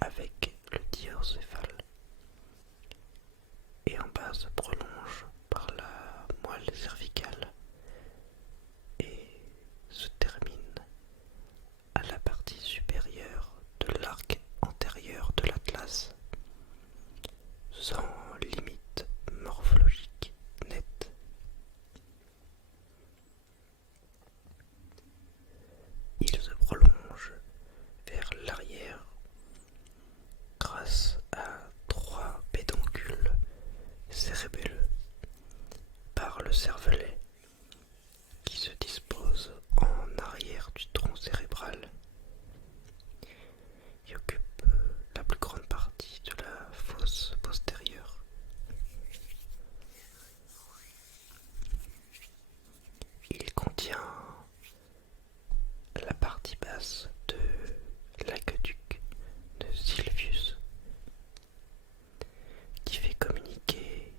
avec le diencéphale et en bas se prolonge par la moelle cervicale et se termine à la partie supérieure de l'arc antérieur de l'atlas, sans limite morphologique nette. Il se prolonge vers l'arrière grâce à trois pédoncules cérébelleux par le cervelet qui se dispose en arrière du tronc cérébral et occupe la plus grande partie de la fosse postérieure. Il contient la partie basse de l'aqueduc de Sylvius qui fait communiquer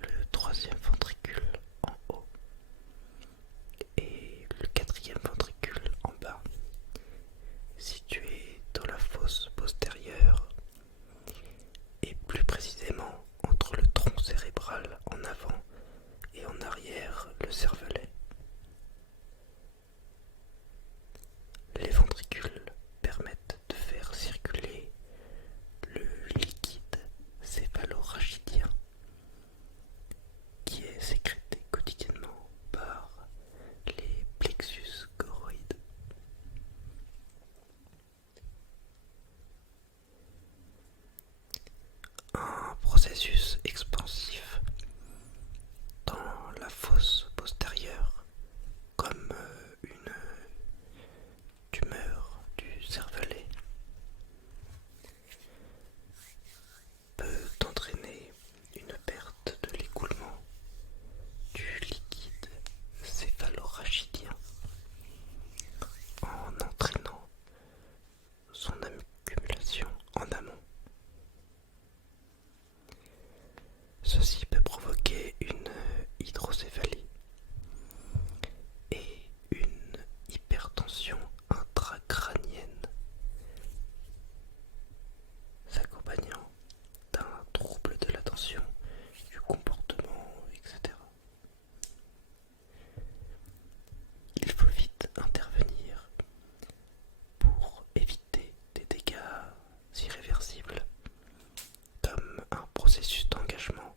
le troisième ventricule en haut et le quatrième ventricule en bas, situé dans la fosse postérieure et plus précisément entre le tronc cérébral en avant et en arrière le cervelet. Les ventricules permettent de faire circuler le liquide céphalorachidien qui est sécrété quotidiennement par les plexus choroïdes. Un processus expansif dans la fosse postérieure, comme une tumeur du cervelet, peut entraîner une perte de l'écoulement du liquide céphalorachidien en entraînant son accumulation en amont. Ceci peut provoquer une hydrocéphalie et une hypertension intracrânienne, s'accompagnant d'un trouble de l'attention, du comportement, etc. Il faut vite intervenir pour éviter des dégâts irréversibles, comme un processus d'engagement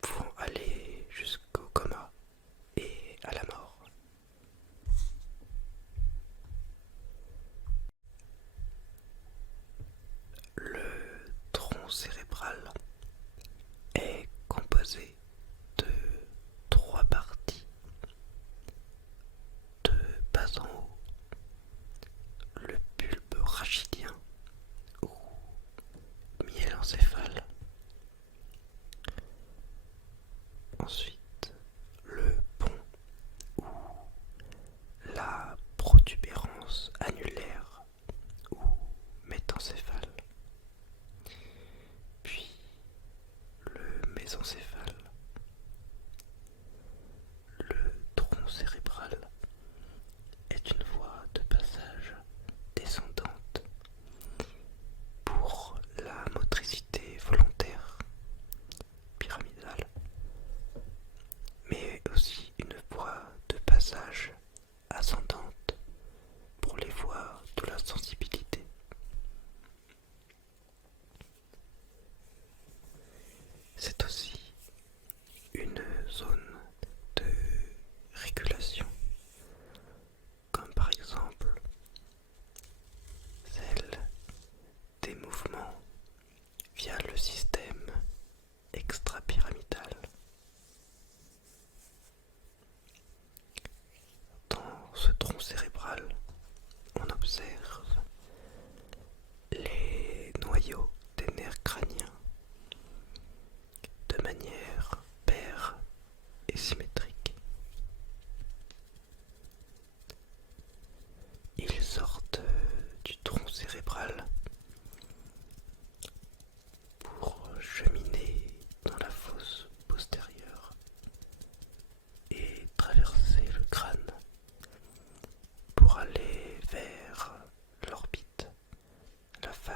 pouvant aller jusqu'au coma et à la mort. Le tronc cérébral est composé de trois parties. De bas en haut, le bulbe rachidien ou myélencéphale. Ensuite, le pont ou la protubérance annulaire ou métencéphale. Puis le mésencéphale. Le tronc cérébral est une voie de passage descendante pour la motricité volontaire pyramidale, mais aussi une voie de passage ascendante pour les voies de la sensibilité. C'est aussi une zone de régulation, comme par exemple celle des mouvements via le système extrapyramidal. Dans ce tronc cérébral, on observe les noyaux des nerfs crâniens de manière paire et symétrique. Ils sortent du tronc cérébral pour cheminer dans la fosse postérieure et traverser le crâne pour aller vers l'orbite, la face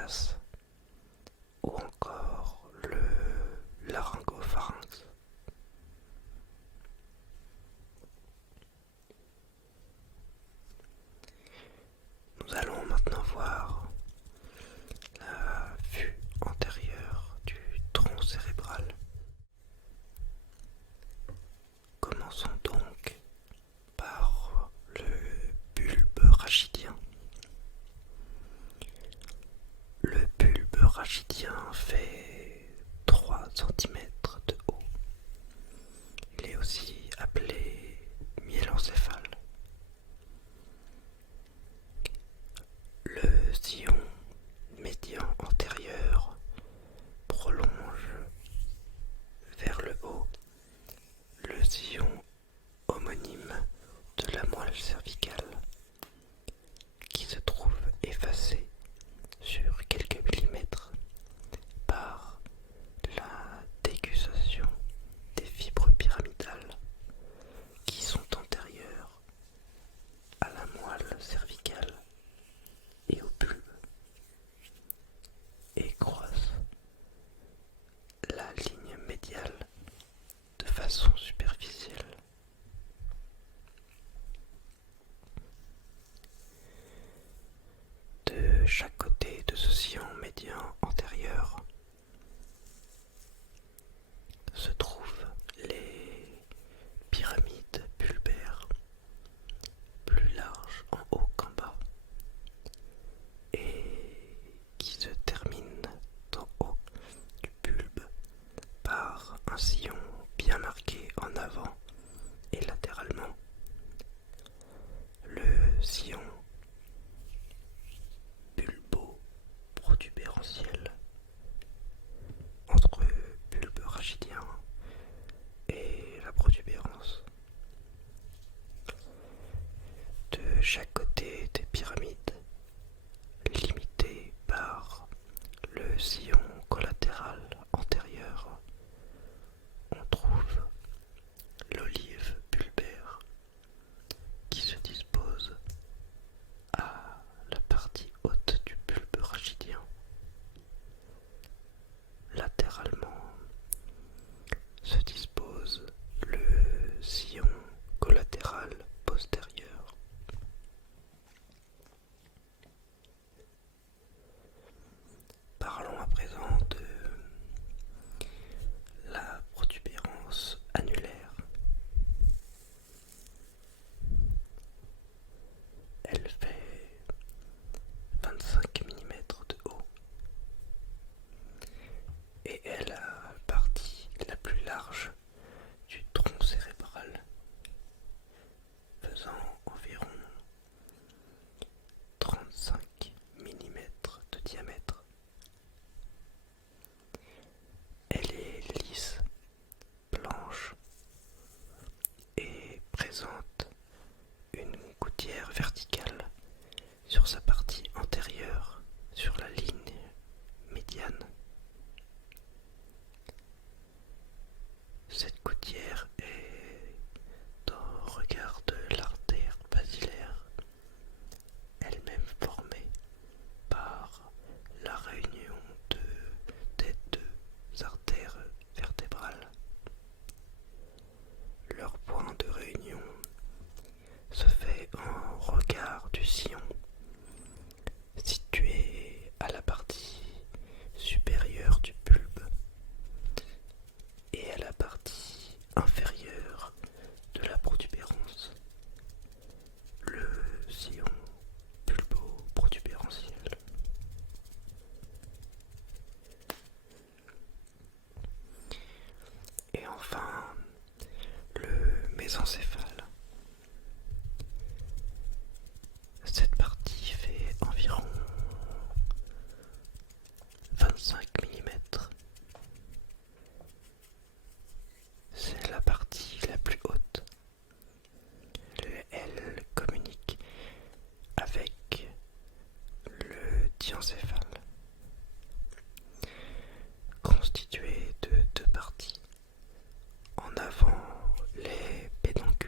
rachidien fait 3 cm de haut. Il est aussi appelé myélencéphale. Le sillon médian antérieur prolonge vers le haut le sillon homonyme de la moelle cervicale qui se trouve effacé sur quelques millimètres par la dégustation des fibres pyramidales qui sont antérieures à la moelle cervicale et au bulbe et croisent la ligne médiale de façon superficielle. De chaque côté de ce sillon médian antérieur se trouvent les pyramides bulbaires, plus larges en haut qu'en bas, et qui se terminent en haut du bulbe par un sillon bien marqué en avant et latéralement. Le sillon bulbo-protubérantiel entre bulbe rachidien et la protubérance. De chaque côté des pyramides, limité par le sillon collatéral antérieur, on trouve l'olive bulbaire qui se dispose à la partie haute du bulbe rachidien. Latéralement se dispose le sillon collatéral postérieur. Parlons à présent de la protubérance annulaire. Elle fait 25 mm de haut et est la partie la plus large du tronc cérébral, faisant environ 35 mm de diamètre. Elle est lisse, blanche et présente une gouttière verticale sur sa partie antérieure, sur la ligne médiane. Cette gouttière est dans le regard de l'artère basilaire, elle-même formée par la réunion des deux artères vertébrales. Leur point de réunion se fait en regard du sillon, situé à la partie supérieure du bulbe et à la partie inférieure de la protubérance, le sillon bulbo-protubérantiel. Et enfin, le mésencéphale. Cette partie fait environ 25 mm. C'est la partie la plus haute. Elle communique avec le diencéphale, constitué de deux parties. En avant, les pédoncules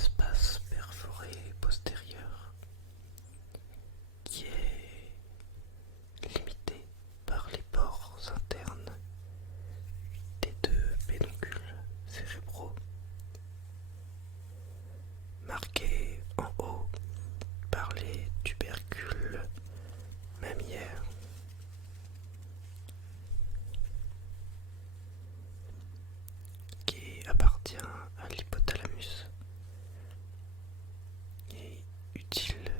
l'espace perforé postérieur qui est limité par les pores internes des deux pédoncules cérébraux, marqué en haut par les tubercules mammillaires. Qui appartient à l'hypothalamus et utile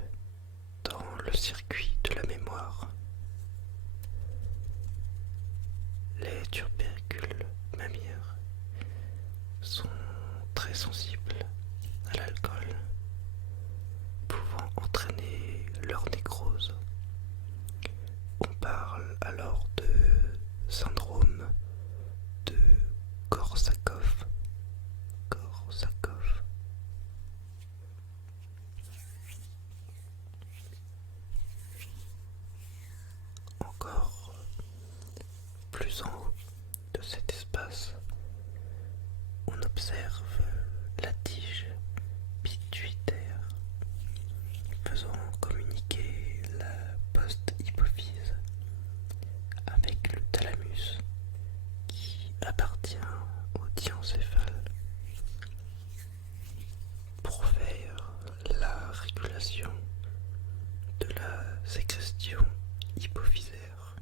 dans le circuit de la mémoire. Les tubercules mammaires sont très sensibles à l'alcool, pouvant entraîner leur nécrose. On parle alors de syndrome de Korsakoff. Encore plus en haut de cet espace, on observe la tige pituitaire faisant communiquer la post-hypophyse avec le thalamus qui appartient au diencéphale pour faire la régulation de la sécrétion hypophysaire.